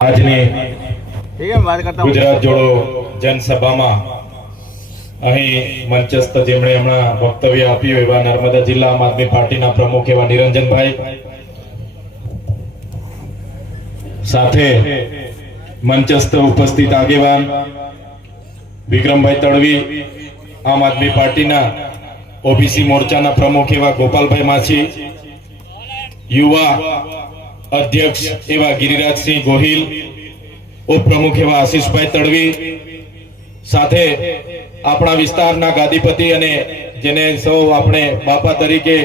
આજની ગુજરાત જોડો જનસભામાં અહીં મંચસ્થ જેમણે હમણાં વક્તવ્ય આપ્યું એવા નર્મદા જિલ્લા આમ આદમી પાર્ટીના પ્રમુખ એવા નિરંજનભાઈ, સાથે મંચસ્થ ઉપસ્થિત આગેવાન વિક્રમભાઈ તડવી, આમ આદમી પાર્ટીના ઓબીસી મોરચાના પ્રમુખ એવા ગોપાલભાઈ માછી, યુવા અધ્યક્ષ એવા ગિરિરાજસિંહ ગોહિલ, ઉપપ્રમુખ એવા આશીષભાઈ તડવી, સાથે આપણા વિસ્તારના ગાદીપતિ અને જેને સૌ આપણે બાપા તરીકે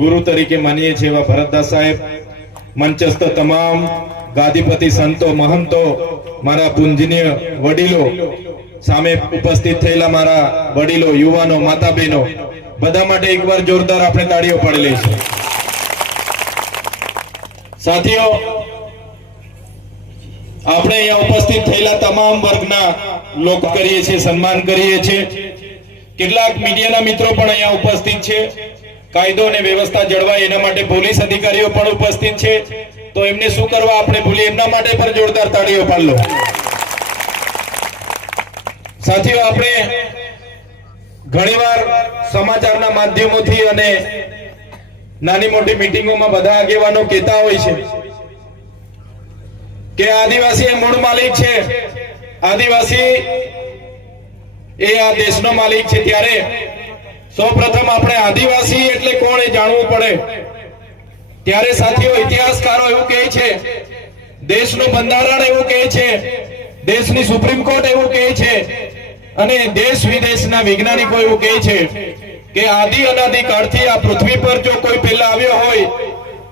ગુરુ તરીકે માનીએ છીએ એવા ભરતદાસ સાહેબ, મંચસ્થ તમામ ગાદીપતિ સંતો મહંતો, મારા પૂજનીય વડીલો, સામે ઉપસ્થિત થયેલા મારા વડીલો, યુવાનો, માતા બહેનો, બધા માટે એકવાર જોરદાર આપણે તાળીઓ પાડી લઈશું. સાથીઓ, આપણે અહીંયા ઉપસ્થિત થયેલા તમામ વર્ગના લોકો કરીએ છીએ, સન્માન કરીએ છીએ. કેટલાક મીડિયાના મિત્રો પણ અહીંયા ઉપસ્થિત છે. કાયદો અને વ્યવસ્થા જળવાય એના માટે પોલીસ અધિકારીઓ પણ ઉપસ્થિત છે. તો એમને શું કરવા આપણે ભૂલી, એમના માટે પણ જોરદાર તાળીઓ પાડી લો. સાથીઓ, આપણે ઘણીવાર સમાચારના માધ્યમોથી અને નાની મોટી મીટિંગોમાં બધા આગેવાનો કહેતા હોય છે કે આદિવાસી એ મૂળ માલિક છે, આદિવાસી એ આ દેશનો માલિક છે. ત્યારે સૌપ્રથમ આપણે આદિવાસી એટલે કોણ એ જાણવું પડે. ત્યારે સાથીઓ, ઇતિહાસકારો એવું કહે છે, દેશનું બંધારણ એવું કહે છે, દેશની સુપ્રીમ કોર્ટ એવું કહે છે, અને દેશ વિદેશના વૈજ્ઞાનિકો એવું કહે છે કે આદિ અનાદિ કાળથી આ પૃથ્વી પર જો કોઈ પહેલા આવ્યો હોય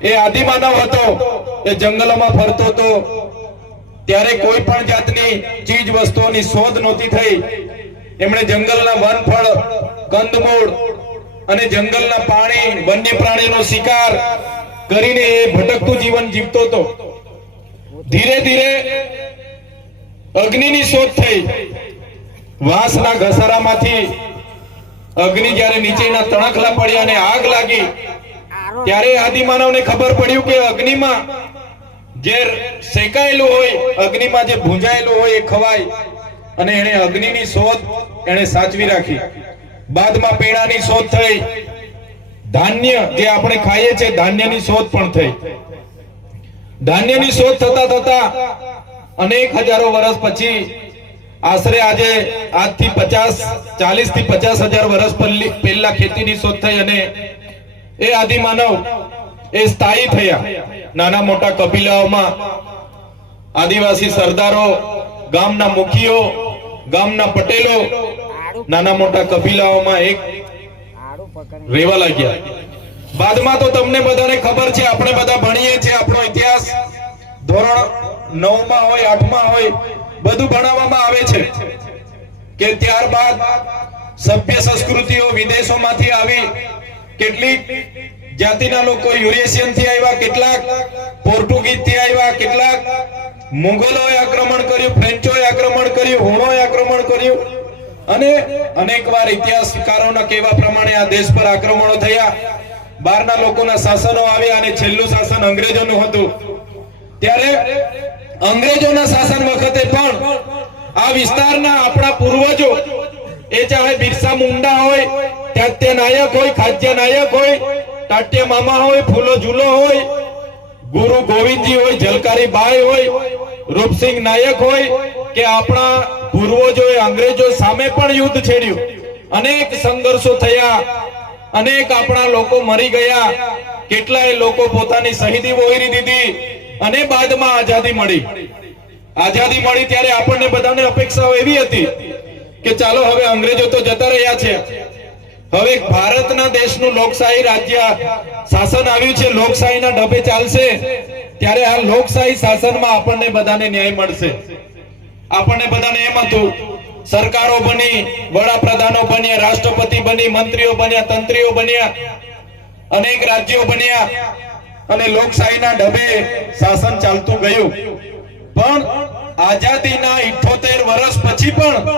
એ આદિમાનવ હતો. એ જંગલોમાં ફરતો હતો, ત્યારે કોઈ પણ જાતની ચીજ વસ્તુઓની શોધ નહોતી થઈ. એમણે જંગલના વનફળ, કંદમૂળ અને જંગલના પાણી, વન્ય પ્રાણીનો શિકાર કરીને એ ભટકતું જીવન જીવતો હતો. ધીરે ધીરે અગ્નિની શોધ થઈ. વાંસના ઘસારામાંથી અગ્નિ જ્યારે નીચેના તણખલા પડ્યા અને આગ લાગી, ત્યારે આદિમાનવને ખબર પડ્યું કે અગ્નિમાં જે શેકાયેલું હોય, અગ્નિમાં જે ભૂંજાયેલું હોય એ ખવાય. અને એને અગ્નિની શોધ એને સાચવી રાખી. બાદમાં પેણાની શોધ થઈ, ધાન્ય જે આપણે ખાઈએ છીએ ધાન્યની શોધ પણ થઈ. ધાન્યની શોધ થતા થતા અનેક હજારો વર્ષ પછી, આશરે આજે આજથી 40 થી 50,000 વર્ષ પહેલા ખેતીની શોધ થઈ અને એ આદિમાનવ એ સ્થાયી થયા. નાના મોટા કબીલાઓમાં આદિવાસી સરદારો, ગામના મુખીઓ, ગામના પટેલો નાના મોટા કબીલાઓમાં એક રહેવા લાગ્યા. બાદમાં તો તમને બધાને ખબર છે, આપણે બધા ભણીએ છીએ, આપણો ઇતિહાસ ધોરણ 9 માં હોય, 8 માં હોય, બધું ભણાવવામાં આવે છે કે ત્યારબાદ સભ્ય સંસ્કૃતિઓ વિદેશોમાંથી આવી. કેટલીક જાતિના લોકો યુરેશિયન થી આવ્યા, કેટલાક પોર્ટુગીઝ થી આવ્યા, કેટલાક મુગલોએ આક્રમણ કર્યું, ફ્રેન્ચોએ આક્રમણ કર્યું, હુણોએ આક્રમણ કર્યું, અને અનેકવાર ઇતિહાસકારોના કહેવા પ્રમાણે આ દેશ પર આક્રમણો થયા. બહારના લોકોના શાસનો આવ્યા અને છેલ્લું શાસન અંગ્રેજોનું હતું. ત્યારે અંગ્રેજોના શાસન વખતે પણ આ વિસ્તારના આપણા પૂર્વજો, એ ચાહે બિરસા મુંડા હોય, ત્યાત્ય નાયક હોય, ખાદ્ય નાયક હોય, ટાટ્ય મામા હોય, ફૂલો ઝૂલો હોય, ગુરુ ગોવિંદજી હોય, ઝલકારી બાઈ હોય, રૂપસિંહ નાયક હોય, કે આપણા પૂર્વજોએ અંગ્રેજો સામે પણ યુદ્ધ છેડ્યું. અનેક સંઘર્ષો થયા, અનેક આપણા લોકો મરી ગયા, કેટલાય લોકો પોતાની શહીદી વહોરી દીધી. અને બાદમાં આઝાદી મળી. આઝાદી મળી ત્યારે આપણને બધાને અપેક્ષાઓ એવી હતી કે ચાલો હવે અંગ્રેજો તો જતા રહ્યા છે, હવે ભારતના દેશનું લોકશાહી રાજ્ય શાસન આવ્યું છે, લોકશાહીના ઢબે ચાલશે. ત્યારે આ લોકશાહી શાસનમાં આપણને બધાને ન્યાય મળશે. આપણને બધાને એમ હતું, સરકારો બની, વડાપ્રધાનો બન્યા, રાષ્ટ્રપતિ બની, મંત્રીઓ બન્યા, તંત્રીઓ બન્યા, અનેક રાજ્યો બન્યા અને લોકશાહીના ઢબે શાસન ચાલતું ગયું. પણ આઝાદીના 78 વર્ષ પછી પણ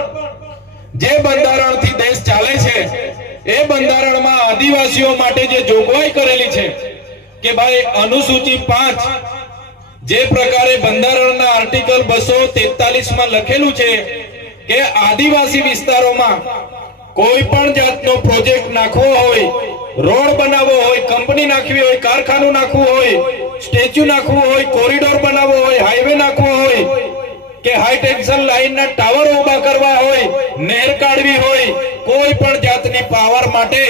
જે બંધારણથી દેશ ચાલે છે, એ બંધારણમાં આદિવાસીઓ માટે જે જોગવાઈ કરેલી છે કે ભાઈ અનુસૂચિ 5 જે પ્રકારે બંધારણના આર્ટિકલ 243 માં લખેલું છે કે આદિવાસી વિસ્તારોમાં કોઈ પણ જાતનો પ્રોજેક્ટ નાખવો હોય, રોડ બનાવવો હોય, કંપની નાખવી હોય, કારખાનું નાખવું હોય, સ્ટેચ્યુ નાખવું હોય, કોરિડોર બનાવવો હોય, હાઈવે નાખવો હોય કે હાઈ ટેન્શન લાઈનના ટાવર ઉભા કરવા હોય, નહેર કાઢવી હોય, કોઈ પણ જાતની પાવર માટે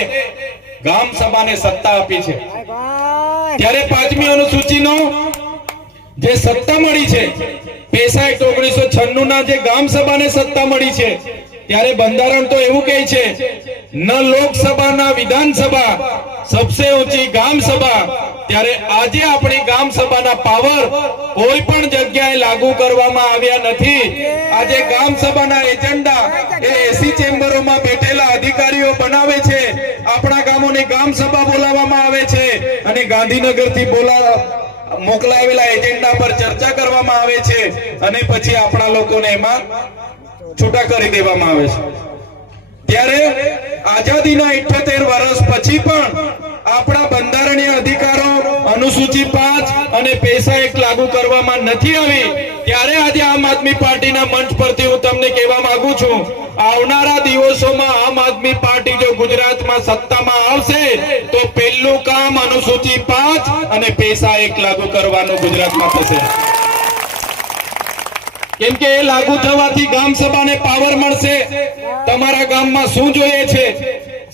ગામ સભાને સત્તા આપી છે. ત્યારે 5મી અનુસૂચિનો જે સત્તા મળી છે, પેસા એક્ટ 1996 ના જે ગામ સભાને સત્તા મળી છે, ત્યારે બંધારણ તો એવું કહે છે, ન લોકસભા ના વિધાનસભા, સબસે ઊંચી ગામ સભા. ત્યારે આજે આપણી ગામ સભાના પાવર કોઈ પણ જગ્યાએ લાગુ કરવામાં આવ્યા નથી. આજે ગામ સભાના એજન્ડા એ એસી ચેમ્બરોમાં બેઠેલા અધિકારીઓ બનાવે છે. આપણા ગામોની ગામ સભા બોલાવવામાં આવે છે અને ગાંધીનગરથી મોકલાવેલા એજન્ડા પર ચર્ચા કરવામાં આવે છે અને પછી આપણા લોકોને એમાં છૂટા કરી દેવામાં આવે છે. ત્યારે આઝાદીના 78 વર્ષ પછી પણ આપણા બંધારણીય અધિકારો અનુસૂચિ 5 અને પેસા એક્ટ લાગુ કરવામાં નથી આવી. ત્યારે આજે આમ આદમી પાર્ટીના મંચ પરથી હું તમને કહેવા માંગુ છું, આવનારા દિવસોમાં આમ આદમી પાર્ટી જો ગુજરાતમાં સત્તામાં આવશે તો પહેલું કામ અનુસૂચિ 5 અને પેસા એક્ટ લાગુ કરવાનું ગુજરાતમાં થશે. કેમ કે એ લાગુ થવાથી ગામ સભાને પાવર મળશે. તમારા ગામમાં શું જોઈએ છે,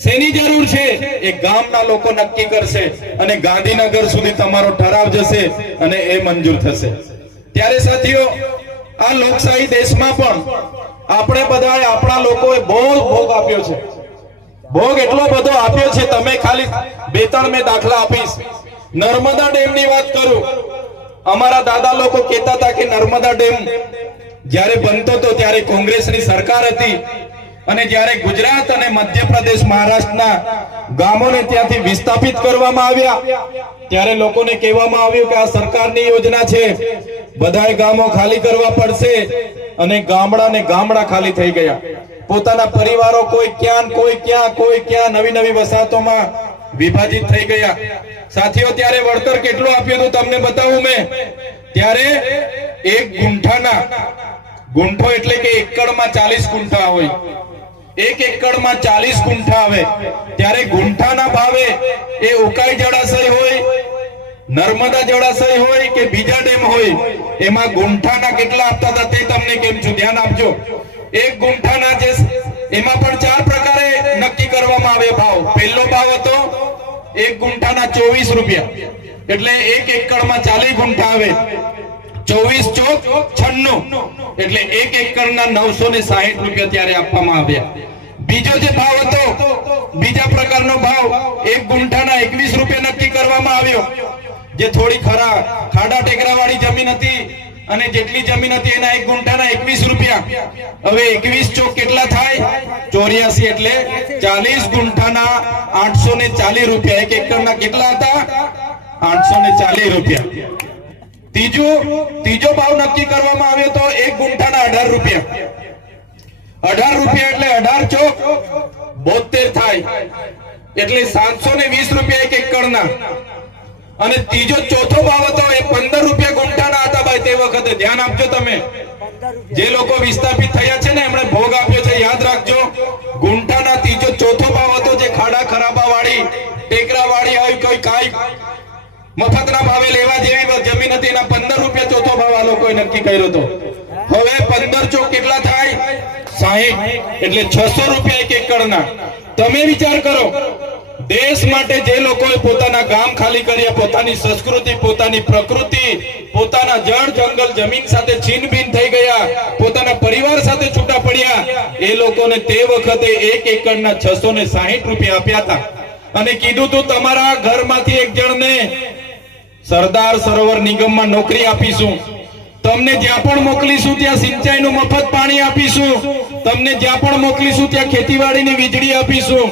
શેની જરૂર છે, એ ગામના લોકો નક્કી કરશે અને ગાંધીનગર સુધી તમારો ઠરાવ જશે અને એ મંજૂર થશે. ત્યારે સાથીઓ, આ લોકશાહી દેશમાં પણ આપણે બધાએ આપણા લોકોએ બહુ ભોગ આપ્યો છે. ભોગ એટલો બધો આપ્યો છે, તમે ખાલી 2-3 મેં દાખલા આપીશ. નર્મદા ડેમની વાત કરું. અમારા દાદા લોકો કહેતા હતા કે નર્મદા ડેમ જ્યારે બનતો હતો ત્યારે કોંગ્રેસની સરકાર હતી અને જ્યારે ગુજરાત અને મધ્યપ્રદેશ મહારાષ્ટ્રના ગામોને ત્યાંથી વિસ્થાપિત કરવામાં આવ્યા ત્યારે લોકોને કહેવામાં આવ્યું કે આ સરકારની યોજના છે, બધાએ ગામો ખાલી કરવા પડશે અને ગામડા ખાલી થઈ ગયા. પોતાના પરિવારો કોઈ ક્યાં નવી વસાહતોમાં વિભાજિત થઈ ગયા. સાથીઓ, ત્યારે વળતર કેટલું આપ્યું હતું તમને બતાવું મેં. ત્યારે એક ગુંઠો એટલે કે એકડમાં 40 ગુંઠા હોય. એક એકડમાં 40 ગુંઠા આવે. ત્યારે ગુંઠાના ભાવે એ ઉકાઈ જળાશય હોય, નર્મદા જળાશય હોય કે બીજા ડેમ હોય, એમાં ગુંઠાના કેટલા આપતા હતા તે તમને કેમ છું, ધ્યાન આપજો. એક ગુંઠાના જે એમાં પણ 4 પ્રકારે નક્કી કરવામાં આવે ભાવ. પહેલો ભાવ હતો એક ગુંઠાના 24 રૂપિયા, એટલે એક એકડમાં 40 ગુંઠા આવે. 24 ચોક 96, એટલે એક એકડના 960 રૂપિયા ત્યારે આપવામાં આવ્યા. બીજો જે ભાવ હતો, બીજા પ્રકારનો ભાવ, એક ગુંઠાના 21 રૂપિયા નક્કી કરવામાં આવ્યો. જે થોડી ખાડા ટેકરા વાળી જમીન હતી અને જેટલી જમીન હતી એના એક ગુંઠાના 21 રૂપિયા. હવે 21 ચોક કેટલા થાય? 84, એટલે 40 ગુંઠાના 840 રૂપિયા. એક એકડના કેટલા હતા? 840 રૂપિયા. ત્રીજો ભાવ નક્કી કરવામાં આવ્યો તો એક ગુંઠાના 18 રૂપિયા. 18 રૂપિયા એટલે 18 ચોક 72 થાય, એટલે 720 રૂપિયા એક એકડના. અને ચોથો ભાવ હતો એ 15 રૂપિયા ગુંઠાના હતા. ભાઈ તે વખતે ધ્યાન આપજો તમે, જે લોકો વિસ્થાપિત થયા છે ને એમણે ભોગ આપ્યો છે, યાદ રાખજો. ગુંઠાના ચોથો ભાવ હતો જે ખાડા ખરાબા વાળી ટેકરા વાળી હોય, કોઈ કાઈ મફતના ભાવે લેવા જેવી જમીન હતી, એના 15 રૂપિયા ચોથો ભાવ આ લોકોએ નક્કી કર્યો હતો. હવે 15 ચોક કેટલા થાય? 60, એટલે 600 રૂપિયા એક એકડના. તમે વિચાર કરો, દેશ માટે જે લોકોએ પોતાના ગામ ખાલી કર્યા, પોતાની સંસ્કૃતિ, પોતાની પ્રકૃતિ, પોતાના જળ જંગલ જમીન સાથે છીનભીન થઈ ગયા, પોતાના પરિવાર સાથે છૂટા પડ્યા, એ લોકોને તે વખતે એક એકડના 660 રૂપિયા આપ્યા હતા અને કીધું તું તમારા ઘરમાંથી એક જણને સરદાર સરોવર નિગમમાં નોકરી આપીશું, તમને જ્યાં પણ મોકલીશું ત્યાં સિંચાઈનું મફત પાણી આપીશું, તમને જ્યાં પણ મોકલીશું ત્યાં ખેતીવાડીની વીજળી આપીશું.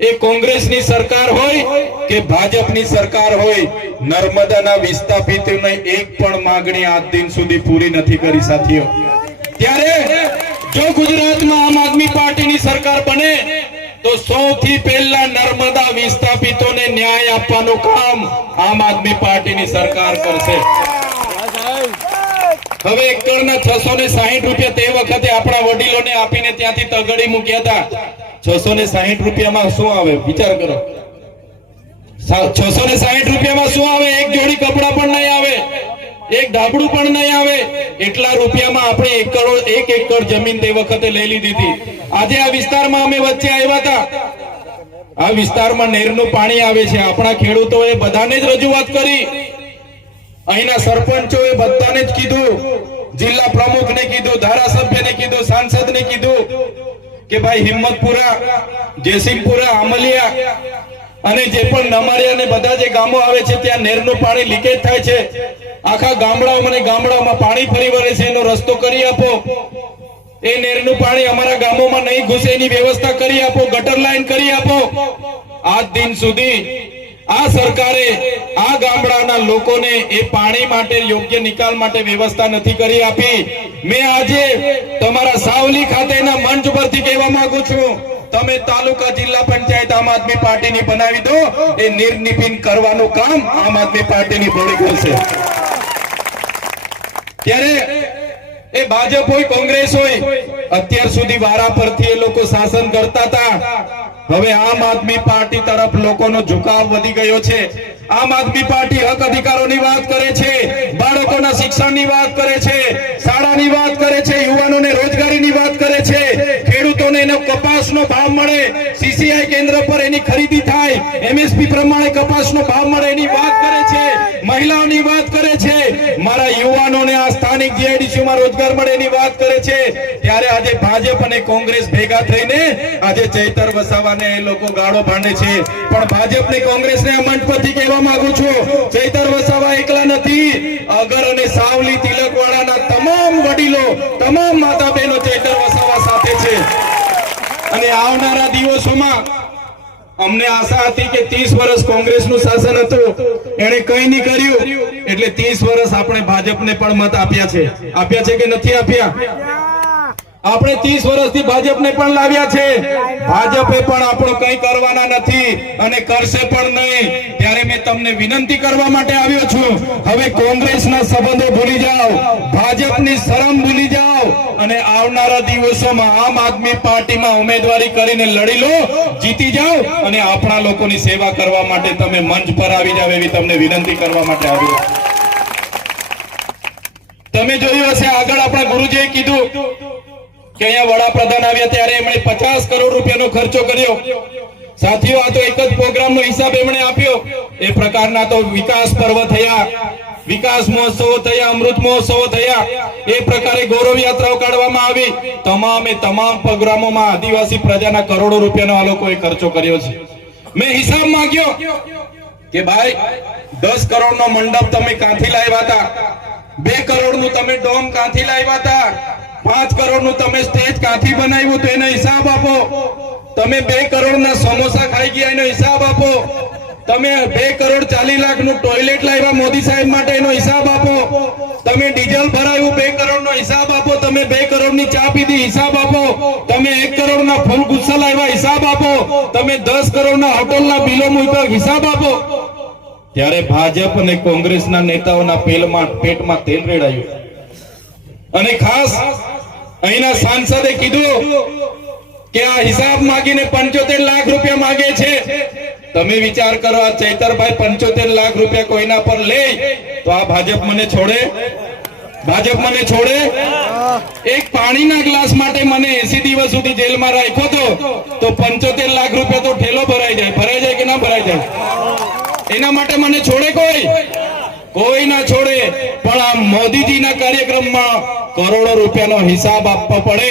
એ કોંગ્રેસની સરકાર હોય કે ભાજપની સરકાર હોય, નર્મદાના વિસ્થાપિતોને એક પણ માંગણી આજ દિન સુધી પૂરી નથી કરી સાથીઓ. ત્યારે જો ગુજરાતમાં આમ આદમી પાર્ટીની સરકાર બને તો સૌથી પહેલા નર્મદા વિસ્થાપિતોને ન્યાય આપવાનું કામ આમ આદમી પાર્ટીની સરકાર કરશે. હવે એકડના 660 રૂપિયા તે વખતે આપણા વડીલોને આપીને ત્યાંથી તગડી મૂક્યા હતા. 660 રૂપિયામાં શું આવે વિચાર કરો. 660 રૂપિયામાં શું આવે? એક જોડી કપડા પણ નહીં આવે, એક ધાબળું પણ નહીં આવે. એટલા રૂપિયામાં આપણે એક એકડ જમીન તે વખતે લઈ લીધી હતી. આજે આ વિસ્તારમાં અમે વચ્ચે આવ્યા હતા. આ વિસ્તારમાં નહેરનું પાણી આવે છે. આપણા ખેડૂતોએ બધાને જ રજૂઆત કરી, અહીંના સરપંચોએ બધાને જ કીધું, જિલ્લા પ્રમુખને કીધું, ધારાસભ્યને કીધું, સાંસદને કીધું કે ભાઈ હિંમતપુરા, જયસિંહપુરા, આમલિયા અને જે પણ નમારિયા ને બધા જે ગામો આવે છે ત્યાં નહેરનું પાણી લીકેજ થાય છે. આખા ગામડાઓમાં પાણી ફરી વળે છે, એનો રસ્તો કરી આપો. એ નહેરનું પાણી અમારા ગામોમાં નહીં ઘૂસે એની વ્યવસ્થા કરી આપો, ગટર લાઈન કરી આપો. આજ દિન સુધી આ સરકારે આ ગામડાના લોકોને એ પાણી માટે યોગ્ય નિકાલ માટે વ્યવસ્થા નથી કરી આપી. મેં આજે તમારા સાવલી ખાતેના મંચ પરથી કહેવા માંગુ છું, તમે તાલુકા જિલ્લા પંચાયત આમ આદમી પાર્ટીની બનાવી દો. એ નિર્નિપિન કરવાનું કામ આમ આદમી પાર્ટીની થોડી કરશે. ત્યારે એ ભાજપ હોય, કોંગ્રેસ હોય, અત્યાર સુધી વારા પરથી એ લોકો શાસન કરતા હતા. હવે આમ આદમી પાર્ટી તરફ લોકોનો ઝુકાવ વધી ગયો છે. આમ આદમી પાર્ટી હક અધિકારોની વાત કરે છે, બાળકોના શિક્ષણની વાત કરે છે, શાળાની વાત કરે છે, યુવાનોને રોજગારીની વાત કરે છે, ખેડૂતોને એનો કપાસનો ભાવ મળે, સીસીઆઈ કેન્દ્ર પર એની ખરીદી થાય, એમએસપી પ્રમાણે કપાસનો ભાવ મળે એની વાત કરે છે, મહિલાઓની વાત કરે છે, મારા યુવાનોને આ સ્થાનિક જીઆઈડીસીમાં રોજગાર મળે એની વાત કરે છે. ત્યારે આજે ભાજપ અને કોંગ્રેસ ભેગા થઈને આજે ચૈતર વસાવાને એ લોકો ગાળો ભાંડે છે. પણ ભાજપ ને કોંગ્રેસ ને આ મંચ પરથી કહેવા માંગુ છું, ચૈતર વસાવા એકલા નથી. અગર અને સાવલી તિલકવાડાના તમામ વડીલો, તમામ માતા બહેનો ચૈતર વસાવા સાથે છે. અને આવનારા દિવસોમાં અમને આશા હતી કે 30 વર્ષ કોંગ્રેસનું શાસન હતું, એને કંઈ નહીં કર્યું, એટલે 30 વર્ષ આપણે ભાજપને પણ મત આપ્યા છે. આપ્યા છે કે નથી આપ્યા? આપણે 30 વર્ષથી ભાજપને પણ લાવ્યા છે. ભાજપે પણ આપણું કંઈ કરવાના નથી અને કરશે પણ નહીં. ત્યારે મેં તમને વિનંતી કરવા માટે આવ્યો છું, હવે કોંગ્રેસના સંબંધો ભૂલી જાઓ, ભાજપની શરમ ભૂલી જાઓ અને આવનારા દિવસોમાં આમ આદમી પાર્ટીમાં ઉમેદવારી કરીને લડી લો, જીતી જાઓ અને આપણા લોકોની સેવા કરવા માટે તમે મંચ પર આવી જાવ એવી તમને વિનંતી કરવા માટે આવ્યો. તમે જોયું હશે આગળ આપણા ગુરુજીએ કીધું કે અહીંયા વડાપ્રધાન આવ્યા ત્યારે એમણે 50 કરોડ રૂપિયાનો ખર્ચો કર્યો. સાથીઓ, આ તો એક જ પ્રોગ્રામનો હિસાબ એમણે આપ્યો. એ પ્રકારના તો વિકાસ પર્વ થયા, વિકાસ મહોત્સવો થયા, અમૃત મહોત્સવો થયા, એ પ્રકારે ગૌરવ યાત્રાઓ કાઢવામાં આવી. તમામ પ્રોગ્રામોમાં આદિવાસી પ્રજાના કરોડો રૂપિયાનો આ લોકોએ ખર્ચો કર્યો છે. મેં હિસાબ માંગ્યો કે ભાઈ 10 કરોડનો મંડપ તમે ક્યાંથી લાવ્યા હતા? 2 કરોડનું તમે ડોમ ક્યાંથી લાવ્યા હતા? 5 કરોડનું તમે સ્ટેજ ક્યાંથી બનાવ્યું તો એનો હિસાબ આપો. તમે 2 કરોડના સમોસા ખાઈ ગયા એનો હિસાબ આપો. તમે 2 કરોડ 40 લાખનું ટોયલેટ લાવ્યા મોદી સાહેબ માટે એનો હિસાબ આપો. તમે ડીઝલ ભરાયું 2 કરોડનો હિસાબ આપો. તમે 2 કરોડની ચા પીધી હિસાબ આપો. તમે 1 કરોડના ફૂલ ગુસ્સા લાવ્યા હિસાબ આપો. તમે 10 કરોડના હોટલના બિલો મૂક્યા હિસાબ આપો. ત્યારે ભાજપ અને કોંગ્રેસના નેતાઓના પેટમાં તેલ રેડાયું અને ખાસ અહીંના સાંસદે કીધું કે આ હિસાબ માંગીને 75 લાખ રૂપિયા માંગે છે. તમે વિચાર કરો, આ ચૈતરભાઈ 75 લાખ રૂપિયા કોઈના પર લે તો આ ભાજપ મને છોડે? ભાજપ મને છોડે? એક પાણીના ગ્લાસ માટે મને 80 દિવસ સુધી જેલમાં રાખ્યો તો 75 લાખ રૂપિયા તો ઠેલો ભરાઈ જાય કે ના ભરાઈ જાય? એના માટે મને છોડે કોઈ ના છોડે. પણ આ મોદીજીના કાર્યક્રમમાં કરોડો રૂપિયાનો હિસાબ આપવો પડે,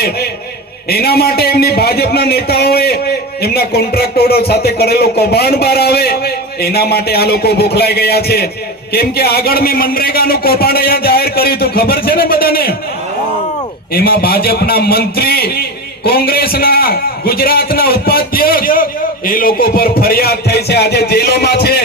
એના માટે એમની ભાજપના નેતાઓએ એમના કોન્ટ્રાક્ટરો સાથે કરેલો કૌભાંડ બહાર આવે, એના માટે આ લોકો બોખલાઈ ગયા છે. કેમ કે આગળ મેં મનરેગાનું કૌભાંડ અહીંયા જાહેર કર્યું હતું, ખબર છે ને બધાને? એમાં ભાજપના મંત્રી, કોંગ્રેસના ગુજરાતના ઉપાધ્યક્ષ એ લોકો પર ફરિયાદ થઈ છે, આજે જેલોમાં છે.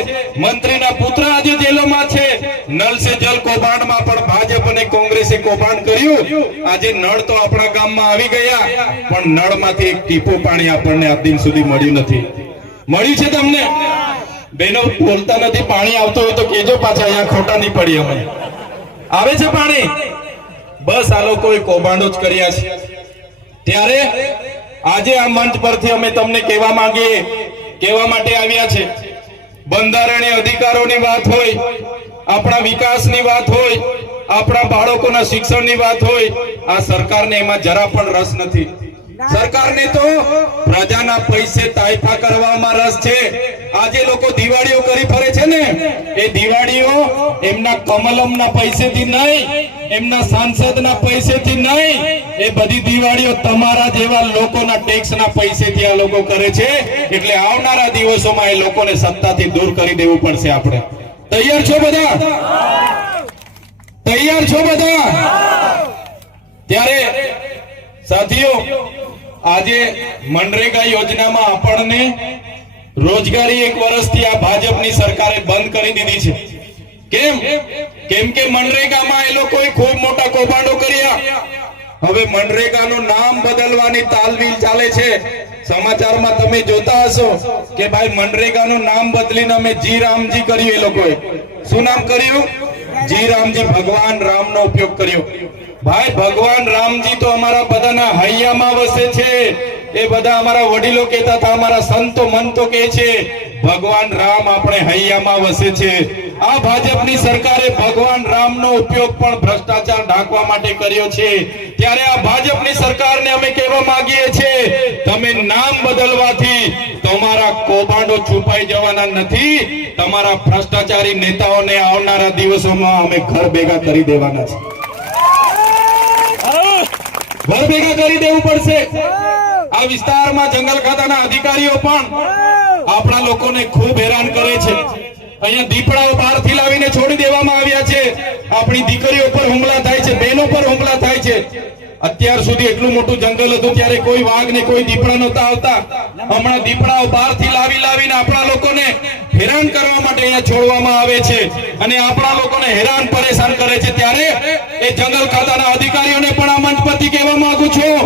મંત્રીના પુત્ર આજે જેલોમાં છે. નળ સે જલ કૌભાંડમાં પણ ભાજપ અને કોંગ્રેસે કૌભાંડ કર્યું. આજે નળ તો આપણા ગામમાં આવી ગયા, પણ નળમાંથી એક ટીપું પાણી આપણને આજ દિન સુધી મળ્યું નથી. મળ્યું છે તમને? બહેનો બોલતા નથી. પાણી આવતું હોય તો કેજો પાછા, અહીંયા ખોટા નહીં પડી. અમે આવે છે પાણી? બસ આ લોકોએ કૌભાંડો જ કર્યા છે. ત્યારે આજે આ મંચ પરથી અમે તમને કહેવા માટે આવ્યા છે, બંધારણીય અધિકારોની વાત હોય, આપણા વિકાસની વાત હોય, આપણા બાળકોના શિક્ષણની વાત હોય, આ સરકારને એમાં જરા પણ રસ નથી. સરકારને તો પ્રજાના પૈસે તાઇફા કરવામાં રસ છે. આજે લોકો દિવાળીઓ કરી ફરે છે ને, એ દિવાળીઓ એમના કમલમના પૈસેથી નહીં, એમના સાંસદના પૈસેથી નહીં, એ બધી દિવાળીઓ તમારા જેવા લોકોના ટેક્સના પૈસેથી આ લોકો કરે છે. એટલે આવનારા દિવસોમાં એ લોકોને સત્તાથી દૂર કરી દેવું પડશે. આપણે તૈયાર છો બધા? તૈયાર છો બધા? ત્યારે સાથીઓ, આજે મનરેગા યોજનામાં આપણને રોજગારી 1 વર્ષથી આ ભાજપની સરકારે બંધ કરી દીધી છે. કેમ કે મનરેગામાં એ લોકોએ ખૂબ મોટા કૌભાંડો કર્યા. હવે મનરેગાનું નામ બદલવાની તાલવીલ ચાલે છે. સમાચારમાં તમે જોતા હશો કે ભાઈ મનરેગાનું નામ બદલીને અમે જી રામજી કર્યું. એ લોકોએ શું નામ કર્યું? જી રામજી. ભગવાન રામનો ઉપયોગ કર્યો. ભાઈ ભગવાન રામજી તો અમારા બધાના હૈયામાં વસે છે. એ બધા અમારા વડીલો કહેતા હતા, અમારા સંતો મંતો કહે છે ભગવાન રામ આપણે હૈયામાં વસે છે. આ ભાજપની સરકારે ભગવાન રામનો ઉપયોગ પણ ભ્રષ્ટાચાર ઢાંકવા માટે કર્યો છે. ત્યારે આ ભાજપની સરકારને અમે કહેવા માંગીએ છીએ, તમે નામ બદલવાથી તમારા કૌભાંડો છુપાઈ જવાના નથી. તમારા ભ્રષ્ટાચારી નેતાઓને આવનારા દિવસોમાં અમે ઘર ભેગા કરી દેવાના છે. ઘર ભેગા કરી દેવું પડશે. આ વિસ્તારમાં જંગલ ખાતાના અધિકારીઓ પણ આપણા લોકોને ખૂબ હેરાન કરે છે. અહીંયા દીપડાઓ બહારથી લાવીને છોડી દેવામાં આવ્યા છે. આપણી દીકરીઓ પર હુમલા થાય છે, બહેનો પર હુમલા થાય છે. અત્યાર સુધી એટલું મોટું જંગલ હતું ત્યારે કોઈ વાઘ ને કોઈ દીપડા નહોતા આવતા. હમણાં દીપડાઓ બહારથી લાવીને આપણા લોકોને હેરાન કરવા માટે અહીંયા છોડવામાં આવે છે અને આપણા લોકોને હેરાન પરેશાન કરે છે. ત્યારે એ જંગલ ખાતાના અધિકારીઓને પણ આ મંચ પરથી કહેવા માંગુ છું,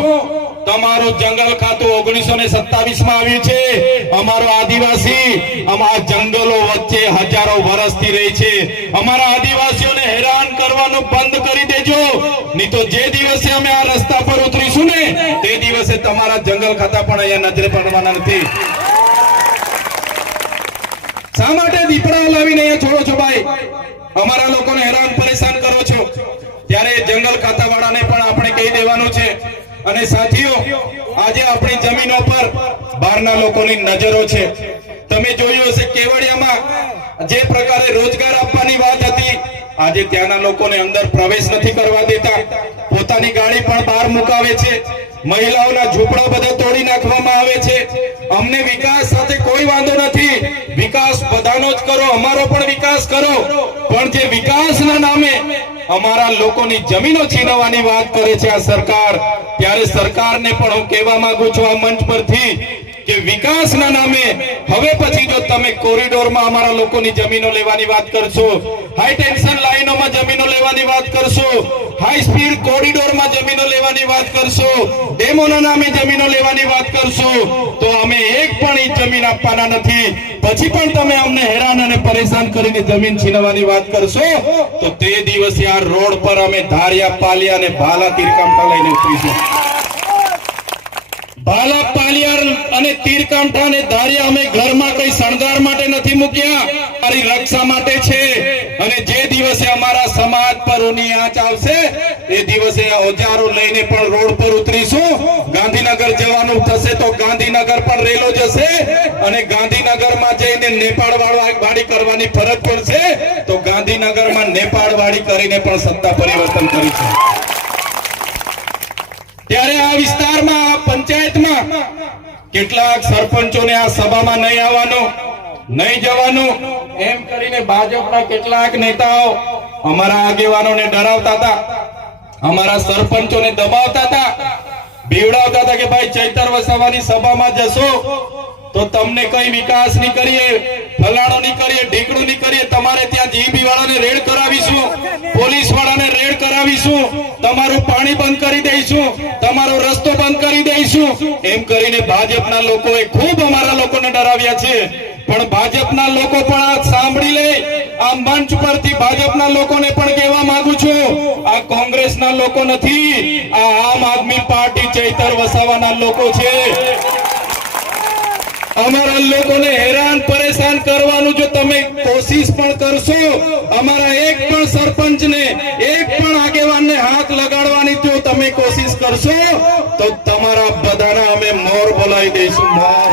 તમારું જંગલ ખાતું 1927 માં આવ્યું છે. અમારો આદિવાસી અમારા જંગલો વચ્ચે હજારો વર્ષથી રહે છે. અમારા આદિવાસીઓને હેરાન કરવાનું બંધ કરી દેજો, નહીં તો જે દિવસે અમે આ રસ્તા પર ઉતરીશું ને તે દિવસે તમારા જંગલ ખાતા પણ અહીંયા નજરે પડવાના નથી. શા માટે દીપડાઓ લાવીને અહીંયા છોડો છો ભાઈ? અમારા લોકોને હેરાન પરેશાન કરો છો. ત્યારે જંગલ ખાતા વાળાને પણ આપણે કહી દેવાનું છે. અને સાથીઓ, આજે આપણી જમીનો પર બહારના લોકોની નજરો છે. તમે જોયું હશે કેવડિયામાં જે પ્રકારે રોજગાર આપવાની વાત હતી, આજે ત્યાંના લોકોને અંદર પ્રવેશ નથી કરવા દેતા. પોતાની ગાડી પણ બહાર મુકાવે છે. મહિલાઓના ઝૂંપડા બધા તોડી નાખવામાં આવે છે. અમને વિકાસ સાથે કોઈ વાંધો નથી, વિકાસ બધાનો જ કરો, અમારો પણ વિકાસ કરો, પણ જે વિકાસના નામે અમારા લોકોની જમીનો છીનવવાની વાત કરે છે આ સરકાર, ત્યારે સરકારને પણ હું કહેવા માંગુ છું આ મંચ પરથી કે વિકાસના નામે હવે પછી જો તમે કોરિડોરમાં અમારા લોકોની જમીનો લેવાની વાત કરશો, હાઈ ટેન્શન લાઈનોમાં જમીનો લેવાની વાત કરશો, હાઈ સ્પીડ કોરિડોરમાં જમીનો લેવાની વાત કરશો, ડેમોના નામે જમીનો લેવાની વાત કરશો, તો અમે એક પણ ઇંચ જમીન આપવાના નથી. પછી પણ તમે અમને હેરાન અને પરેશાન કરીને જમીન છીનવવાની વાત કરશો તો તે દિવસે આ રોડ પર અમે ધારિયા, પાલિયા અને ભાલા તીરકામઠા લઈને ઉતરીશું. ભાલા, પાલિયાર અને તીરકામઠા અને ધારિયા અમે ઘરમાં કઈ શણગાર માટે નથી મૂક્યા, મારી રક્ષા માટે છે. અને જે દિવસે અમારા સમાજ પર ઊની આંચ આવશે એ દિવસે ઓજારો લઈને પણ રોડ પર ઉતરીશું. ગાંધીનગર જવાનું થશે તો ગાંધીનગર પણ રેલો જશે અને ગાંધીનગરમાં જઈને નેપાળ વાળી કરવાની ફરજ પડશે તો ગાંધીનગરમાં નેપાળ વાળી કરીને પણ સત્તા પરિવર્તન કરીશું. ત્યારે આ વિસ્તારમાં, આ પંચાયતમાં કેટલાક સરપંચોને આ સભામાં નહીં આવવાનું, નહીં જવાનું એમ કરીને ભાજપના કેટલાક નેતાઓ અમારા આગેવાનોને ડરાવતા હતા, અમારા સરપંચોને દબાવતા હતા, બીવડાવતા હતા કે ભાઈ ચૈતર વસાવાની સભામાં જશો તો તમને કઈ વિકાસ નહીં કરીએ, ફલાણો નહીં કરીએ, ઢીકણું નહીં કરીએ, તમારે ત્યાં જીબી વાળાને રેડ કરાવીશું, પોલીસ વાળાને રેડ કરાવીશું, તમારું પાણી બંધ કરી દઈશું, તમારો રસ્તો બંધ કરી દઈશું, એમ કરીને ભાજપના લોકોએ ખૂબ અમારા લોકોને ડરાવ્યા છે. પણ ભાજપના લોકો પણ આ સાંભળી લે આ મંચ પરથી ભાજપના લોકોને પણ કહેવા માંગુ છું, આ કોંગ્રેસના લોકો નથી, આ આમ આદમી પાર્ટી ચૈતર વસાવાના લોકો છે. અમારા લોકોને હેરાન પરેશાન કરવાનું જો તમે કોશિશ પણ કરશો, અમારા એક પણ સરપંચને એક પણ આગેવાનને હાથ લગાડવાની જો તમે કોશિશ કરશો તો તમારા બધાને અમે મોર બોલાવી દઈશું. મોર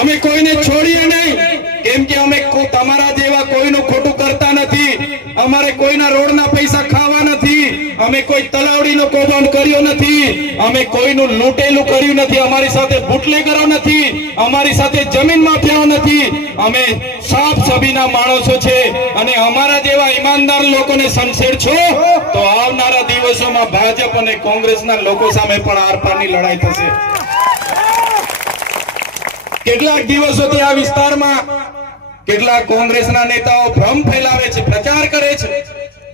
અમે કોઈને છોડીએ નહીં, કેમ કે અમે તમારા જેવા કોઈનું ખોટું કરતા નથી. અમારે કોઈના રોડના પૈસા ખાવા નથી, અમે કોઈ તલાવડીનો કૌભાંડ કર્યો નથી, અમે કોઈનું લૂંટેલું કર્યું નથી, અમારી સાથે બુટલેગરો નથી, અમારી સાથે જમીન માફિયાઓ નથી. અમે સાફ સભીના માણસો છે અને અમારા જેવા ઈમાનદાર લોકોને સંશેડશો તો આવનારા દિવસોમાં ભાજપ અને કોંગ્રેસના લોકો સામે પણ આરપારની લડાઈ થશે. કેટલાક દિવસોથી આ વિસ્તારમાં કેટલાક કોંગ્રેસના નેતાઓ ભ્રમ ફેલાવે છે, પ્રચાર કરે છે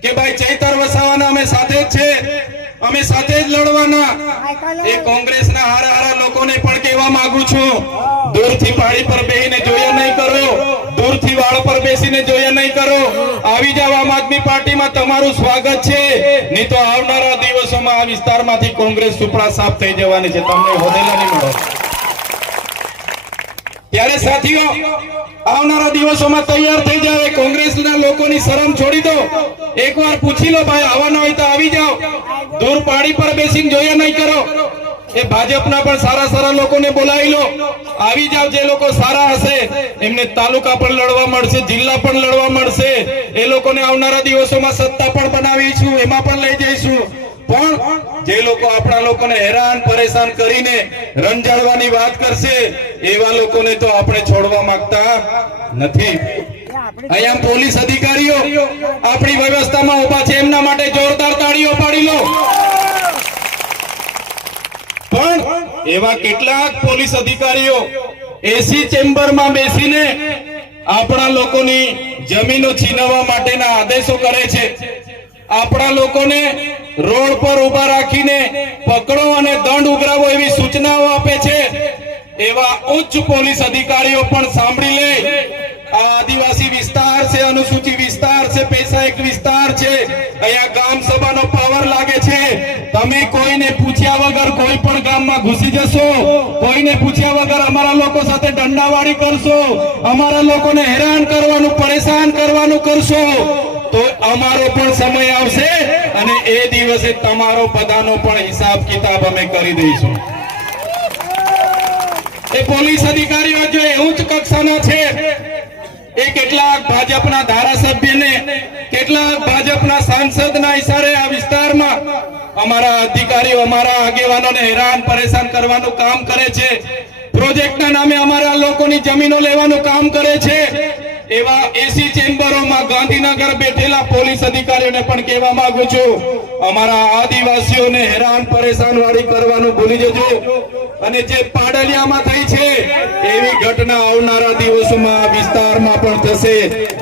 કે ભાઈ ચૈતર વસાવાના અમે સાથે જ છે, અમે સાથે જ લડવાના. એ કોંગ્રેસના હારા લોકોને પણ કહેવા માંગુ છું, દૂરથી પાડી પર બેસીને જોયા નહીં કરો, દૂરથી વાળ પર બેસીને જોયા નહીં કરો. આવી જાવ, આમ આદમી પાર્ટીમાં તમારું સ્વાગત છે. નહીં તો આવનારા દિવસોમાં આ વિસ્તારમાંથી કોંગ્રેસ સુપડા સાફ થઈ જવાની છે, તમને હોદેલા નહીં મળે. ત્યારે સાથીઓ, આવનારા દિવસોમાં તૈયાર થઈ જાવ. કોંગ્રેસના લોકોની શરમ છોડી દો, એકવાર પૂછી લો ભાઈ આવવાનો હોય તો આવી જાઓ, દૂર પાડી પર બેસીને જોયા નહીં કરો. એ ભાજપના પણ સારા લોકોને બોલાવી લો, આવી જાવ. જે લોકો સારા હશે એમને તાલુકા પણ લડવા મળશે, જિલ્લા પણ લડવા મળશે. એ લોકોને આવનારા દિવસોમાં સત્તા પણ બનાવીશું, એમાં પણ લઈ જઈશું. પણ જે લોકો આપણા લોકોને હેરાન પરેશાન કરીને રંજાડવાની વાત કરશે એવા લોકોને તો આપણે છોડવા માંગતા નથી. અહીંયા પોલીસ અધિકારીઓ આપણી વ્યવસ્થામાં ઉભા છે, એમના માટે જોરદાર તાળીઓ પાડી લો. પણ એવા કેટલાક પોલીસ અધિકારીઓ એસી ચેમ્બરમાં બેસીને આપણા લોકોની જમીનો છીનવવા માટેના આદેશો કરે છે. આપણા લોકોને રોડ પર ઉભા રાખીને પકડો અને દંડ ઉઘરાવો એવી સૂચનાઓ આપે છે. એવા ઉચ્ચ પોલીસ અધિકારીઓ પણ સાંભળી લે. આ આદિવાસી વિસ્તાર છે, અનુસૂચિત વિસ્તાર છે, પૈસા એક વિસ્તાર છે, અહીંયા ગામ સભાનો પાવર લાગે છે. તમે કોઈને પૂછ્યા વગર કોઈ પણ ગામમાં ઘૂસી જશો, કોઈને પૂછ્યા વગર અમારા લોકો સાથે દંડાવાળી કરશો, અમારા લોકોને હેરાન કરવાનું પરેશાન કરવાનું કરશો તો અમારો પણ સમય આવશે અને એ દિવસે તમારો બધાનો પણ હિસાબ કિતાબ અમે કરી દઈશું. એ પોલીસ અધિકારીઓ જો એ ઉચ્ચ કક્ષાના છે, એ કેટલાક ભાજપના ધારાસભ્યને, કેટલાક ભાજપના સાંસદના ઇશારે આ વિસ્તારમાં અમારા અધિકારીઓ, અમારા આગેવાનોને હેરાન પરેશાન કરવાનું કામ કરે છે. પ્રોજેક્ટના નામે અમારા લોકોની જમીનો લેવાનું કામ કરે છે. એવા એસી ચેમ્બરોમાં ગાંધીનગર બેઠેલા પોલીસ અધિકારીઓને પણ કહેવા માંગુ છું, અમારા આદિવાસીઓને હેરાન પરેશાન વાળી કરવાનું ભૂલી જજો. અને જે પાડલિયામાં થઈ છે એવી ઘટના આવનારા દિવસોમાં વિસ્તારમાં પણ થશે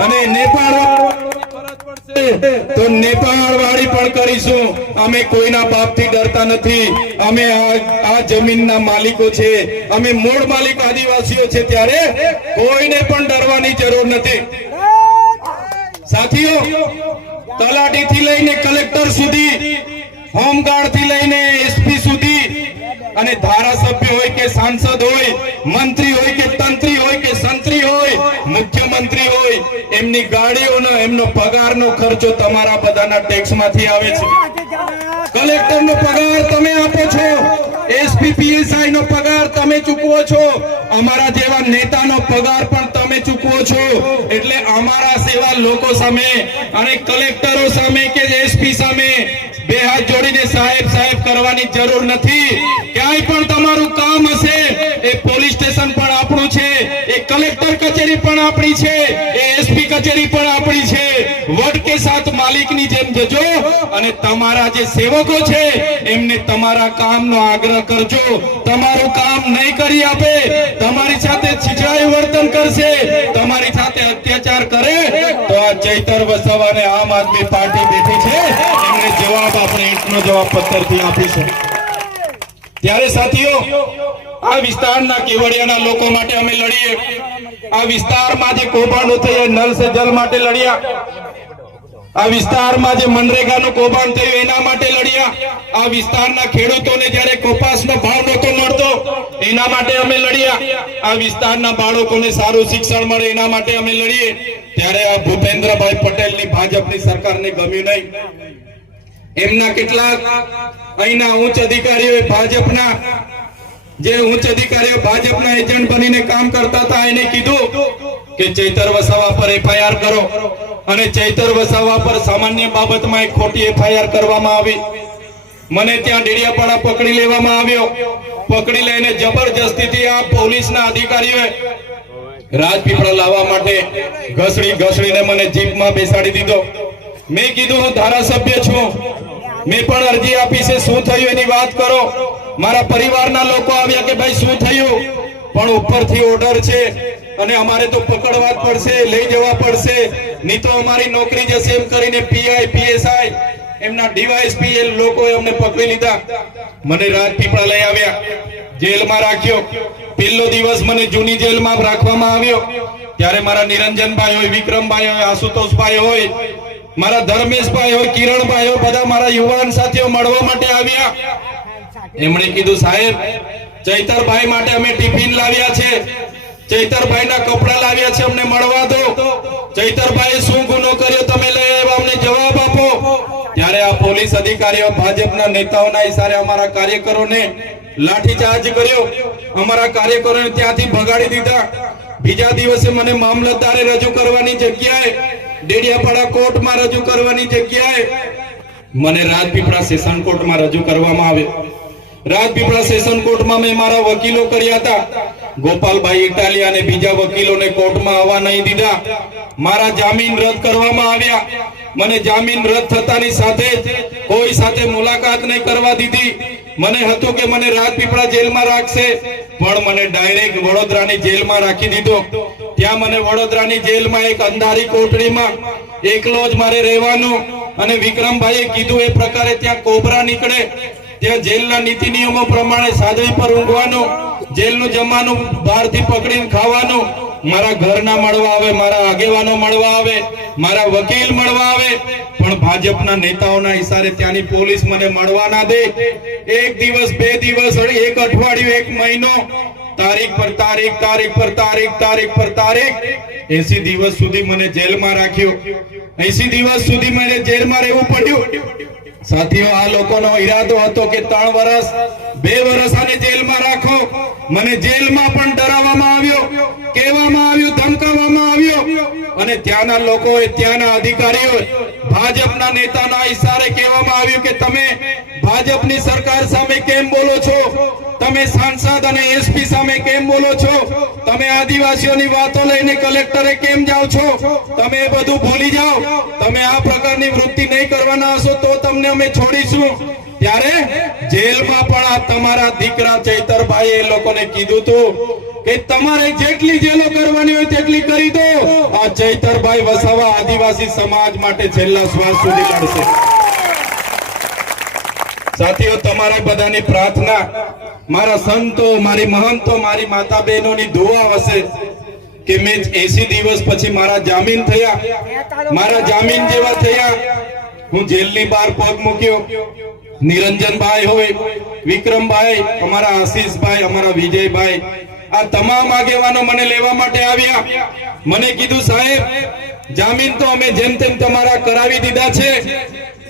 અને નેપાળ તો નેપાળ વાળી પણ કરીશું. અમે કોઈના બાપથી ડરતા નથી. અમે આ જમીનના માલિકો છે, અમે મૂળ માલિક આદિવાસીઓ છે, ત્યારે કોઈને પણ ડરવાની જરૂર નથી. સાથીઓ, તલાટી થી લઈને કલેક્ટર સુધી, હોમગાર્ડ થી લઈને એસપી સુધી અને ધારાસભ્ય હોય કે સાંસદ હોય, મંત્રી હોય કે તંત્રી હોય કે સંત્રી હોય, મુખ્યમંત્રી હોય, એમની ગાડીઓનો એમનો પગારનો ખર્ચો તમારા બધાના ટેક્સમાંથી આવે છે. કલેક્ટરનો પગાર તમે આપો છો, એસપી પીએસઆઈ નો પગાર તમે ચૂકવો છો, અમારા જેવા નેતાનો પગાર પણ તમે ચૂકવો છો. એટલે અમારા સેવા લોકો સામે અને કલેક્ટરો સામે કે એસપી સામે બે હાથ જોડીને સાહેબ સાહેબ કરવાની જરૂર નથી. ક્યાંય પણ તમારું કામ હશે, એ પોલીસ સ્ટેશન પણ આપણું છે, એ કલેક્ટર કચેરી પણ આપણી છે, એ એસપી કચેરી પણ આપણી છે. વડ કે સાથ માલિકની જેમ જજો અને તમારા જે સેવકો છે એમને તમારા કામનો આગ્રહ કરજો. તમારું કામ નહીં કરી આપે, તમારી સાથે છીછરાયું વર્તન કરશે, તમારી સાથે અત્યાચાર કરે તો આ ચૈતર વસાવાને આમ આદમી પાર્ટી બેઠી છે, એમને જવાબ આપણે ઈંટનો જવાબ પત્તરથી આપીશું. ત્યારે સાથીઓ, આ વિસ્તારના કેવડિયાના લોકો માટે અમે લડીએ. આ વિસ્તારમાં જે કૌભાંડો થયા નલ સે જલ માટે લડ્યા, આ વિસ્તારમાં જે મનરેગાનું કૌભાંડ થયું એના માટે લડ્યા, આ વિસ્તારના ખેડૂતોને જ્યારે કપાસનો ભાવ નહોતો મળતો એના માટે અમે લડ્યા, આ વિસ્તારના બાળકોને સારું શિક્ષણ મળે એના માટે અમે લડીએ, ત્યારે આ ભૂપેન્દ્રભાઈ પટેલની ભાજપની સરકારને ગમ્યું નહીં. એમના કેટલાક અહીંના ઉચ્ચ અધિકારીઓ ભાજપના એજન્ટ બનીને કામ કરતા હતા. એને કીધું કે ચૈતર વસાવા પર એફઆઈઆર કરો અને ચૈતર વસાવા પર સામાન્ય બાબતમાં એક ખોટી એફઆઈઆર કરવામાં આવી. મને ત્યાં ડેડિયાપાડા પકડી લેવામાં આવ્યો. પકડી લઈને જબરજસ્તીથી આ પોલીસના અધિકારીઓએ રાજપીપળા લાવવા માટે ઘસડીને મને જીપમાં બેસાડી દીધો. મેં કીધું હું ધારાસભ્ય છું, મેં પણ અરજી આપી છે, શું થયું એની વાત કરો. મારા પરિવારના લોકો આવ્યા કે ભાઈ શું થયું, પણ ઉપરથી ઓર્ડર છે અને અમારે તો પકડવા જ પડશે, લઈ જવા પડશે, નહીં તો અમારી નોકરી જશે એમ કરીને પીઆઈ પીએસઆઈ એમના ડીવાયએસપી લોકોએ અમને પકડી લીધા. મને રાજપીપળા લઈ આવ્યા, જેલમાં રાખ્યો. પહેલો દિવસ મને જૂની જેલમાં રાખવામાં આવ્યો. ત્યારે મારા નિરંજનભાઈ હોય, વિક્રમભાઈ હોય, આશુતોષભાઈ હોય, મારા ધર્મેશભાઈ હોય, કિરણભાઈ હોય, બધા મારા યુવાન સાથીઓ મળવા માટે આવ્યા. એમણે કીધું સાહેબ ચૈતરભાઈ માટે અમે ટિફિન લાવ્યા છે, ચૈતરભાઈના કપડા લાવ્યા છે, અમને મળવા દો. ચૈતરભાઈએ શું ગુનો કર્યો તમે લઈ આવ્યા, અમને જવાબ આપો. ત્યારે આ પોલીસ અધિકારીઓ ભાજપના નેતાઓના ઈશારે અમારા કાર્યકરોને લાઠીચાર્જ કર્યો, અમારા કાર્યકરોને ત્યાંથી ભગાડી દીધા. બીજા દિવસે મને મામલતદારે રજૂ કરવાની જગ્યાએ ડેડિયાપાડા કોર્ટમાં રજૂ કરવાની જગ્યાએ મને રાજપીપળા સેશન કોર્ટમાં રજૂ કરવામાં આવ્યો. રાજપીપળા સેશન કોર્ટમાં મેં મારા વકીલો કર્યા હતા. ગોપાલભાઈ ઇટાલિયા અને બીજા વકીલોને કોર્ટમાં આવવા નહીં દીધા. મારા જામીન રદ કરવામાં આવ્યા. મને જામીન રદ થતાની સાથે કોઈ સાથે મુલાકાત નહીં કરવા દીધી. મને હતું કે મને રાજપીપળા જેલમાં રાખશે, પણ મને ડાયરેક્ટ વડોદરાની જેલમાં રાખી દીધો. ત્યાં મને વડોદરાની જેલમાં એક અંધારી કોટડીમાં એકલો જ મારે રહેવાનું. અને વિક્રમભાઈએ કીધું એ પ્રકારે ત્યાં કોબરા નીકળે, ત્યાં જેલના નીતિ નિયમો પ્રમાણે સાદડી પર ઊંઘવાનું, જેલનું જમવાનું બહારથી પકડીને ખાવાનું. મારા ઘરના મળવા આવે, મારા આગેવાનો મળવા આવે, મારા વકીલ મળવા આવે, પણ ભાજપના નેતાઓના ઈશારે ત્યાંની પોલીસ મને મળવા ના દે. એક દિવસ, બે દિવસ, એક અઠવાડિયું, એક મહિનો, તારીખ પર તારીખ, તારીખ પર તારીખ, તારીખ પર તારીખ, 80 દિવસ સુધી મને જેલમાં રાખ્યો. 80 દિવસ સુધી મને જેલમાં રહેવું પડ્યું. સાથીઓ, આ લોકોનો ઈરાદો હતો કે 3 વર્ષ 2 વર્ષ આને જેલમાં રાખો. મને જેલમાં પણ ડરાવવામાં આવ્યો, કહેવામાં આવ્યું, ધમકાવવામાં આવ્યો. અને ત્યાંના લોકોએ, ત્યાંના અધિકારીઓ, ભાજપના નેતાના ઈશારે કહેવામાં આવ્યું કે તમે ભાજપની સરકાર સામે કેમ બોલો છો, તમે સાંસદ અને એસપી સામે કેમ બોલો છો, તમે આદિવાસીઓની વાતો લઈને કલેક્ટરે કેમ જાઓ છો, તમે એ બધું ભૂલી જાઓ. તમે આ પ્રકારની વૃત્તિ નહીં કરવાના હશો તો તમને અમે છોડીશું. ત્યારે જેલમાં પણ આ તમારા દીકરા ચૈતરભાઈ એ લોકોને કીધું હતું કે તમારે જેટલી જેલો કરવાની હોય તેટલી કરી દો. આ ચૈતરભાઈ વસાવા આદિવાસી સમાજ માટે છેલ્લા શ્વાસ સુધી લડશે. સાથીઓ, તમારા બધાની પ્રાર્થના, મારા સંતો, મારી મહંતો, મારી માતા બહેનોની દુઆ હશે કે મેં 80 દિવસ પછી મારા જામીન થયા, મારા જામીન જેવા થયા. હું જેલની બહાર પગ મૂક્યો. નિરંજનભાઈ હોય, વિક્રમભાઈ, અમારા આશીષભાઈ, અમારા વિજયભાઈ, આ તમામ આગેવાનો મને લેવા માટે આવ્યા. મને કીધું સાહેબ જામીન તો અમે જેમ તેમ તમારા કરાવી દીધા છે,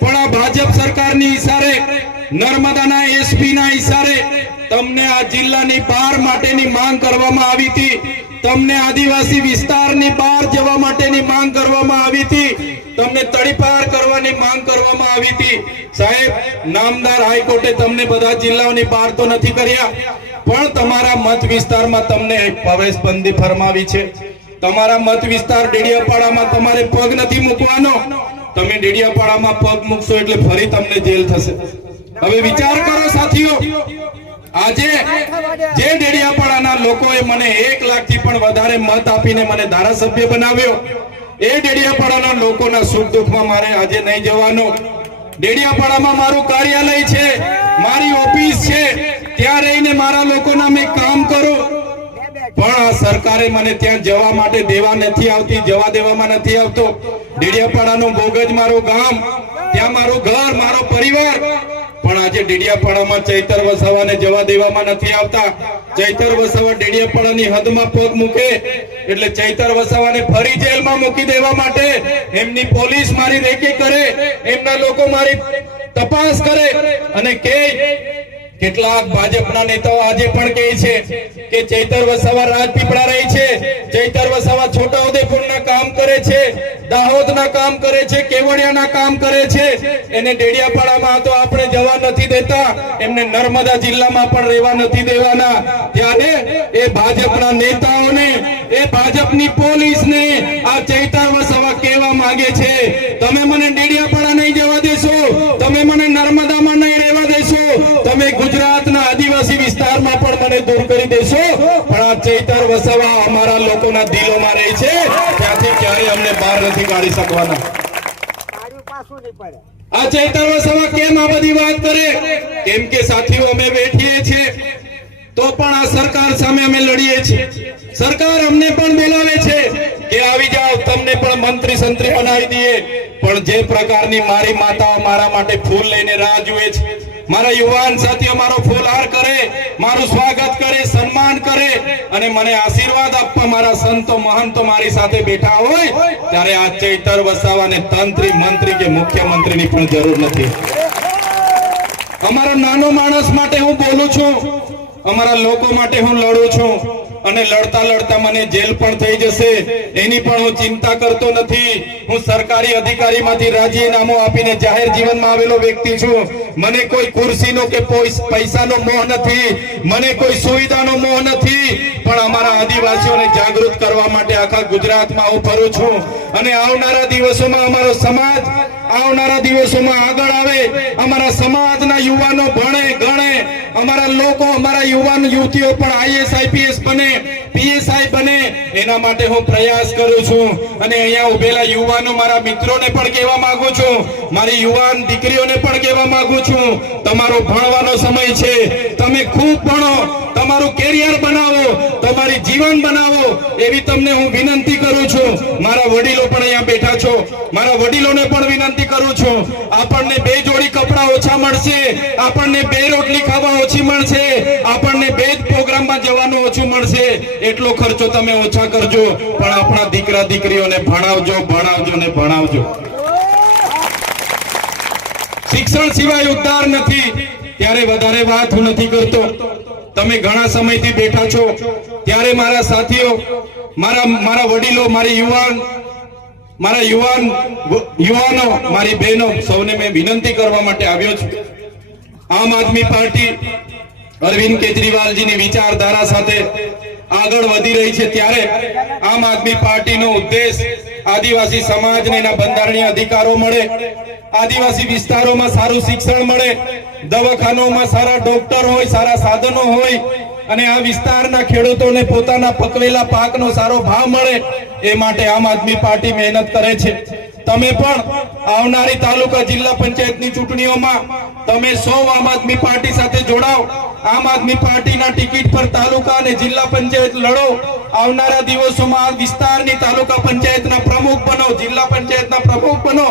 પણ આ ભાજપ સરકારની ઈશારે, નર્મદાના એસપી ના ઈશારે તમને આ જિલ્લાની બહાર માટેની માંગ કરવામાં આવી હતી. તમને આદિવાસી વિસ્તારની બહાર જવા માટેની માંગ કરવામાં આવી હતી. તમને તડીપાર કરવાની માંગ કરવામાં આવી હતી. સાહેબ, નામદાર હાઈકોર્ટે તમને બધા જિલ્લાઓની બહાર તો નથી કર્યા, પણ તમારા મત વિસ્તારમાં તમને પ્રવેશબંધી ફરમાવી છે. તમારા મત વિસ્તાર ડેડિયાપાડામાં તમારે પગ નથી મૂકવાનો. તમે ડેડિયાપાડામાં પગ મૂકશો એટલે ફરી તમને જેલ થશે. હવે વિચાર કરો સાથીઓ, આજે જે ડેડિયાપાડાના લોકોએ મને 1 લાખથી પણ વધારે મત આપીને મને ધારાસભ્ય બનાવ્યો, એ ડેડિયાપાડાના લોકોના સુખ દુઃખમાં મારે આજે નહીં જવાનું. ડેડિયાપાડામાં મારું કાર્યાલય છે, મારી ઓફિસ છે, ત્યાં રહીને મારા લોકોના મેં કામ કરું. પણ આ સરકારે મને ત્યાં જવા માટે જવા દેવામાં નથી આવતો. ડેડિયાપાડાનું બોગજ મારું ગામ, ત્યાં મારું ઘર, મારો પરિવાર, પણ આજે ડેડિયાપાડામાં ચૈતર વસાવાને જવા દેવામાં નથી આવતા. ચૈતર વસાવા ડેડિયાપાડાની હદમાં પગ મૂકે એટલે ચૈતર વસાવાને ફરી જેલમાં મૂકી દેવા માટે એમની પોલીસ મારી રેકી કરે, એમના લોકો મારી તપાસ કરે અને કે કેટલાક ભાજપના નેતાઓ આજે પણ કહે છે કે ચૈતર વસાવા રાજપીપળા રહી છે, ચૈતર વસાવા છોટાઉદેપુરના કામ કરે છે, દાહોદના કામ કરે છે, કેવડિયાના કામ કરે છે. એને ડેડિયાપાડામાં તો આપણે જવા નથી દેતા, એમને નર્મદા જિલ્લામાં પણ રહેવા નથી દેવાના. ત્યારે એ ભાજપના નેતાઓને, એ ભાજપની પોલીસને આ ચૈતર વસાવા કહેવા માંગે છે, તમે મને ડેડિયાપાડા નહીં જવા દેશો, તમે મને નર્મદામાં નહીં રહેવા દેશો, તમે ગુજરાતના આદિવાસી વિસ્તારમાં પણ મને દૂર કરી દેશો, પણ આ ચૈતર વસાવા અમારા લોકોના દિલોમાં રહે છે, ત્યાંથી ક્યારે અમને બહાર નથી કાઢી શકવાના. આ ચૈતર વસાવા કેમ આ બધી વાત કરે? કેમ કે સાથીઓ અમે બેઠીએ છીએ તો પણ આ સરકાર સામે અમે લડીએ છીએ. સરકાર અમને પણ બોલાવે છે કે આવી જાઓ, તમને પણ મંત્રી સંત્રી બનાવી દઈએ, પણ જે પ્રકારની મારી માતા મારા માટે ફૂલ લઈને રાહ જુએ છે, મારા યુવાન સાથીઓ મારો ફૂલહાર કરે, મારું સ્વાગત કરે, સન્માન કરે અને મને આશીર્વાદ આપવા મારા સંતો મહંતો મારી સાથે બેઠા હોય, ત્યારે આ ચૈતર વસાવાને તંત્રી મંત્રી કે મુખ્યમંત્રીની પણ જરૂર નથી. અમારા નાનો માણસ માટે હું બોલું છું, અમારા લોકો માટે હું લડું છું અને લડતા લડતા મને જેલ પણ થઈ જશે એની પણ હું ચિંતા કરતો નથી. હું સરકારી અધિકારીમાંથી રાજીનામું આપીને જાહેર જીવનમાં આવેલો વ્યક્તિ છું. મને કોઈ ખુરશીનો કે પૈસાનો મોહ નથી, મને કોઈ સુવિધાનો મોહ નથી, પણ અમારા આદિવાસીઓને જાગૃત કરવા માટે આખા ગુજરાતમાં હું ફરું છું અને આવનારા દિવસોમાં અમારો સમાજ આવનારા દિવસોમાં આગળ આવે, અમારા સમાજના યુવાનો ભણે ગણે, અમારા લોકો, અમારા યુવાન યુવતીઓ પણ આઈએસ આઈપીએસ બને, પીએસઆઈ બને, એના માટે હું પ્રયાસ કરું છું. અને અહીંયા ઉભેલા યુવાનો મારા મિત્રોને પણ કહેવા માંગુ છું, મારી યુવાન દીકરીઓને પણ કહેવા માંગુ છું, તમારો ભણવાનો સમય છે, તમે ખૂબ ભણો, તમારું કેરિયર બનાવો, તમારી જીવન બનાવો, એવી તમને હું વિનંતી કરું છું. મારા વડીલો પણ અહીંયા બેઠા છો, મારા વડીલોને પણ વિનંતી કરું છું, આપણને 2 જોડી કપડા ઓછા મળશે, આપણને 2 રોટલી ખાવા ઓછી મળશે, આપણને 2 પ્રોગ્રામમાં જવાનું ઓછું મળશે, એટલો ખર્ચો તમે ઓછા કરજો, પણ આપણા દીકરા દીકરીઓને ભણાવજો, ભણાવજો ને ભણાવજો. શિક્ષણ સિવાય ઉદ્ધાર નથી. ત્યારે વધારે વાત હું નથી કરતો, તમે ઘણા સમયથી બેઠા છો, ત્યારે મારા સાથીઓ, મારા વડીલો, મારા યુવાનો, મારી બહેનો, સૌને મેં વિનંતી કરવા માટે આવ્યો છું. આમ આદમી પાર્ટી અરવિંદ કેજરીવાલજીની વિચારધારા સાથે આગળ વધી રહી છે, ત્યારે આમ આદમી પાર્ટીનો ઉદ્દેશ આદિવાસી સમાજને એના બંધારણીય અધિકારો મળે, આદિવાસી વિસ્તારોમાં સારું શિક્ષણ મળે, દવાખાનાઓમાં સારા ડોક્ટર હોય, સારા સાધનો હોય અને આ વિસ્તારના ખેડૂતોને પોતાના પકવેલા પાકનો સારો ભાવ મળે, એ માટે આમ આદમી પાર્ટી મહેનત કરે છે. તમે પણ આવનારી તાલુકા જિલ્લા પંચાયતની ચૂંટણીઓમાં તમે સૌ આમ આદમી પાર્ટી સાથે જોડાઓ, આમ આદમી પાર્ટીના ટિકિટ પર તાલુકા અને જિલ્લા પંચાયત લડો. આવનારા દિવસોમાં વિસ્તારની તાલુકા પંચાયતના પ્રમુખ બનો, જિલ્લા પંચાયતના પ્રમુખ બનો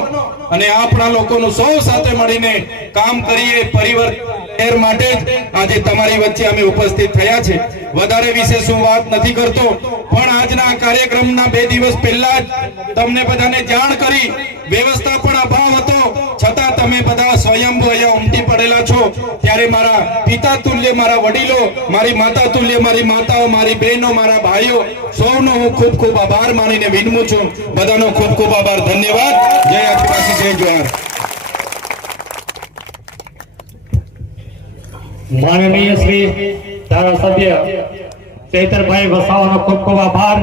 અને આપણા લોકોનું સૌ સાથે મળીને કામ કરીએ. પરિવર્તન માટે આજે તમારી વચ્ચે અમે ઉપસ્થિત થયા છે. વધારે વિશેષ હું વાત નથી કરતો, પણ આજના કાર્યક્રમના 2 દિવસ પહેલા જ તમને બધાને જાણ કરી, વ્યવસ્થાપન અભાવ હતો છતાં તમે બધા સ્વયંભૂ અહીંયા ઉમટી પડેલા છો, ત્યારે મારા પિતા તુલ્ય, મારા વડીલો, મારી માતા તુલ્ય, મારી માતાઓ, મારી બહેનો, મારા ભાઈઓ, સૌનો હું ખૂબ ખૂબ આભાર માનીને વિનમું છું. બધાનો ખૂબ ખૂબ આભાર, ધન્યવાદ. જય આદિવાસી, જય જોહાર. માનનીય શ્રી ધારાસભ્ય ચૈતરભાઈ વસાવાનો ખૂબ ખૂબ આભાર.